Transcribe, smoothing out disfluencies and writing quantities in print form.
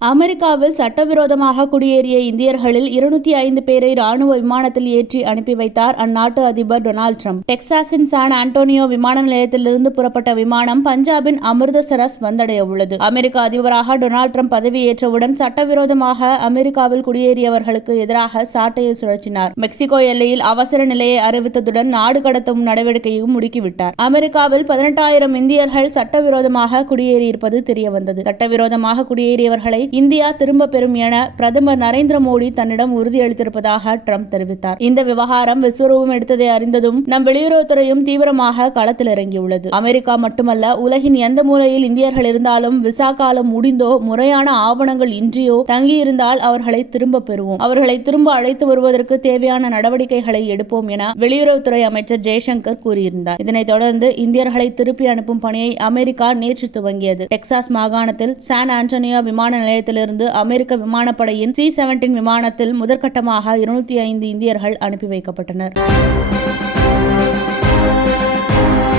அமெரிக்காவில் சட்டவிரோதமாக குடியேறிய இந்தியர்களில் 205 பேரை ராணுவ விமானத்தில் ஏற்றி அனுப்பி வைத்தார் அந்நாட்டு அதிபர் டொனால்ட் ட்ரம்ப். டெக்சாஸின் சான் ஆண்டோனியோ விமான நிலையத்திலிருந்து புறப்பட்ட விமானம் பஞ்சாபின் அமிர்தசரஸ் வந்தடைய உள்ளது. அமெரிக்க அதிபராக டொனால்ட் ட்ரம்ப் பதவியேற்றவுடன் சட்டவிரோதமாக அமெரிக்காவில் குடியேறியவர்களுக்கு எதிராக சாட்டையை சுழற்றினார். மெக்சிகோ எல்லையில் அவசர நிலையை அறிவித்ததுடன் நாடு கடத்தும் நடவடிக்கையும் முடுக்கிவிட்டார். அமெரிக்காவில் 18,000 இந்தியர்கள் சட்டவிரோதமாக குடியேறியிருப்பது தெரியவந்தது. சட்டவிரோதமாக குடியேறியவர்களை இந்தியா திரும்ப பெறும் என பிரதமர் நரேந்திர மோடி தன்னிடம் உறுதியளித்திருப்பதாக ட்ரம்ப் தெரிவித்தார். இந்த விவகாரம் விஸ்வரூபம் எடுத்ததை அறிந்ததும் நம் வெளியுறவுத்துறையும் தீவிரமாக களத்தில் இறங்கியுள்ளது. அமெரிக்கா மட்டுமல்ல, உலகின் எந்த மூலையில் இந்தியர்கள் இருந்தாலும் விசா காலம் முடிந்தோ முறையான ஆவணங்கள் இன்றியோ தங்கியிருந்தால் அவர்களை திரும்ப பெறுவோம். அவர்களை திரும்ப அழைத்து வருவதற்கு தேவையான நடவடிக்கைகளை எடுப்போம் என வெளியுறவுத்துறை அமைச்சர் ஜெய்சங்கர் கூறியிருந்தார். இதனைத் தொடர்ந்து இந்தியர்களை திருப்பி அனுப்பும் பணியை அமெரிக்கா நேற்று துவங்கியது. டெக்சாஸ் மாகாணத்தில் சான் ஆண்டோனியோ விமான நிலையத்திலிருந்து அமெரிக்க விமானப்படையின் C-17 விமானத்தில் முதற்கட்டமாக 205 இந்தியர்கள் அனுப்பி வைக்கப்பட்டனர்.